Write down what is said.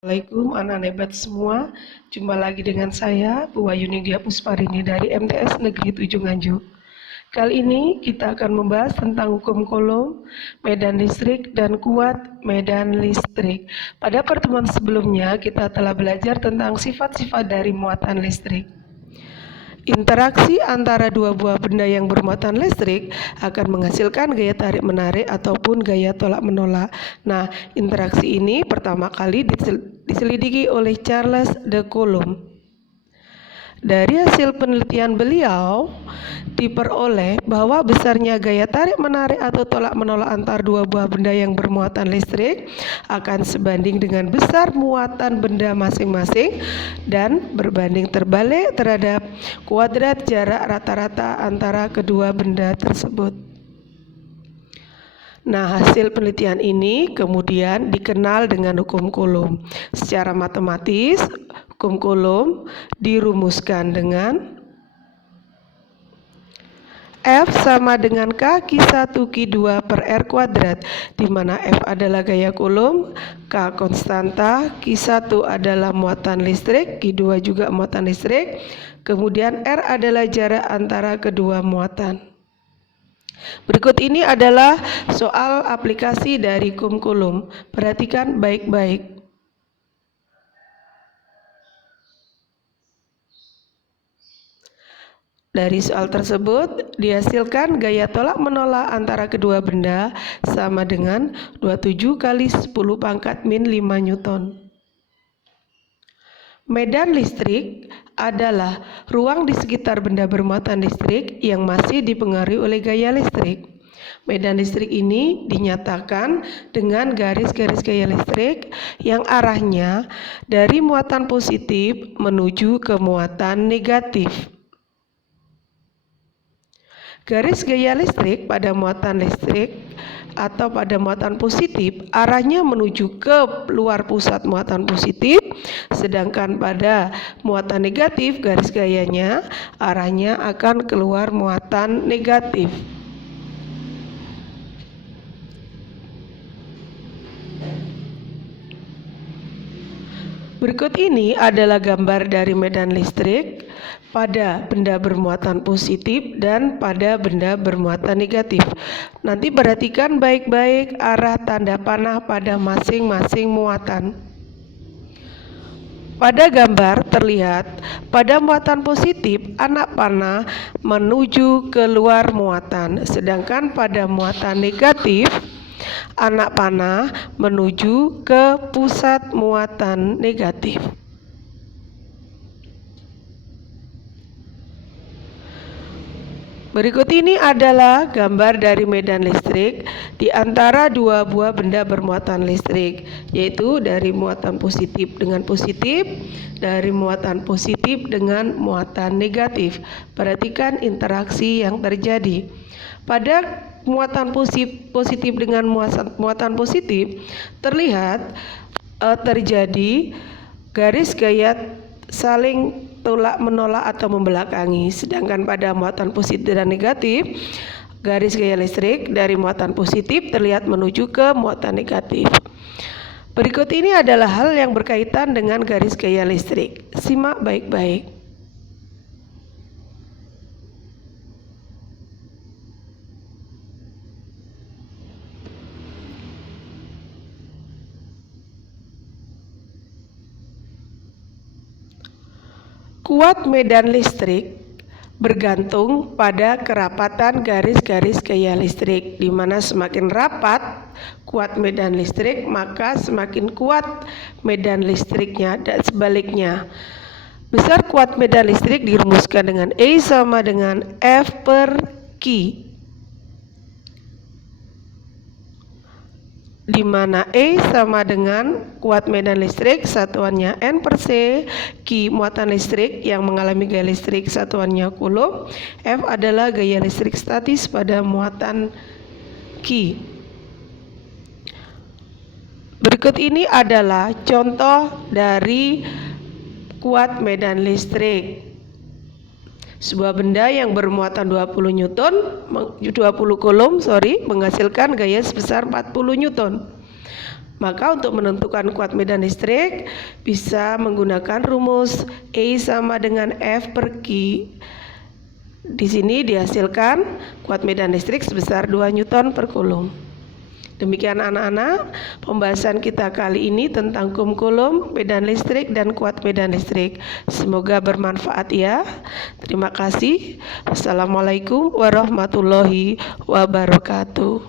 Assalamualaikum anak-anak hebat semua. Jumpa lagi dengan saya, Bu Wayuni Dia Pusparini dari MTS Negeri 7 Nganjuk. Kali ini kita akan membahas tentang hukum Coulomb, medan listrik, dan kuat medan listrik. Pada pertemuan sebelumnya, kita telah belajar tentang sifat-sifat dari muatan listrik. Interaksi antara dua buah benda yang bermuatan listrik akan menghasilkan gaya tarik-menarik ataupun gaya tolak-menolak. Nah, interaksi ini pertama kali diselidiki oleh Charles de Coulomb. Dari hasil penelitian beliau, diperoleh bahwa besarnya gaya tarik-menarik atau tolak-menolak antar dua buah benda yang bermuatan listrik akan sebanding dengan besar muatan benda masing-masing dan berbanding terbalik terhadap kuadrat jarak rata-rata antara kedua benda tersebut. Nah, hasil penelitian ini kemudian dikenal dengan hukum Coulomb. Secara matematis, hukum Coulomb dirumuskan dengan F sama dengan K Q1 Q2 per R kuadrat, di mana F adalah gaya Coulomb, K konstanta, Q1 adalah muatan listrik, Q2 juga muatan listrik, kemudian R adalah jarak antara kedua muatan. Berikut ini adalah soal aplikasi dari hukum Coulomb. Perhatikan baik-baik. Dari soal tersebut dihasilkan gaya tolak-menolak antara kedua benda sama dengan 27 kali 10 pangkat min 5 Newton. Medan listrik adalah ruang di sekitar benda bermuatan listrik yang masih dipengaruhi oleh gaya listrik. Medan listrik ini dinyatakan dengan garis-garis gaya listrik yang arahnya dari muatan positif menuju ke muatan negatif. Garis gaya listrik pada muatan listrik atau pada muatan positif arahnya menuju ke luar pusat muatan positif, sedangkan pada muatan negatif garis gayanya arahnya akan keluar muatan negatif. Berikut ini adalah gambar dari medan listrik pada benda bermuatan positif dan pada benda bermuatan negatif. Nanti perhatikan baik-baik arah tanda panah pada masing-masing muatan. Pada gambar terlihat pada muatan positif anak panah menuju keluar muatan, sedangkan pada muatan negatif anak panah menuju ke pusat muatan negatif. Berikut ini adalah gambar dari medan listrik di antara dua buah benda bermuatan listrik, yaitu dari muatan positif dengan positif, dari muatan positif dengan muatan negatif. Perhatikan interaksi yang terjadi. Pada muatan positif dengan muatan positif terlihat terjadi garis gaya saling tolak menolak atau membelakangi, sedangkan pada muatan positif dan negatif garis gaya listrik dari muatan positif terlihat menuju ke muatan negatif. Berikut ini adalah hal yang berkaitan dengan garis gaya listrik. Simak baik-baik. Kuat medan listrik bergantung pada kerapatan garis-garis gaya listrik, di mana semakin rapat kuat medan listrik maka semakin kuat medan listriknya dan sebaliknya. Besar kuat medan listrik dirumuskan dengan E sama dengan F per Q, di mana E sama dengan kuat medan listrik satuannya N per C, Q muatan listrik yang mengalami gaya listrik satuannya Coulomb, F adalah gaya listrik statis pada muatan Q. Berikut ini adalah contoh dari kuat medan listrik. Sebuah benda yang bermuatan 20 Coulomb menghasilkan gaya sebesar 40 Newton. Maka untuk menentukan kuat medan listrik bisa menggunakan rumus E sama dengan F per Q. Di sini dihasilkan kuat medan listrik sebesar 2 Newton per Coulomb. Demikian anak-anak, pembahasan kita kali ini tentang hukum Coulomb, medan listrik, dan kuat medan listrik. Semoga bermanfaat ya. Terima kasih. Wassalamualaikum warahmatullahi wabarakatuh.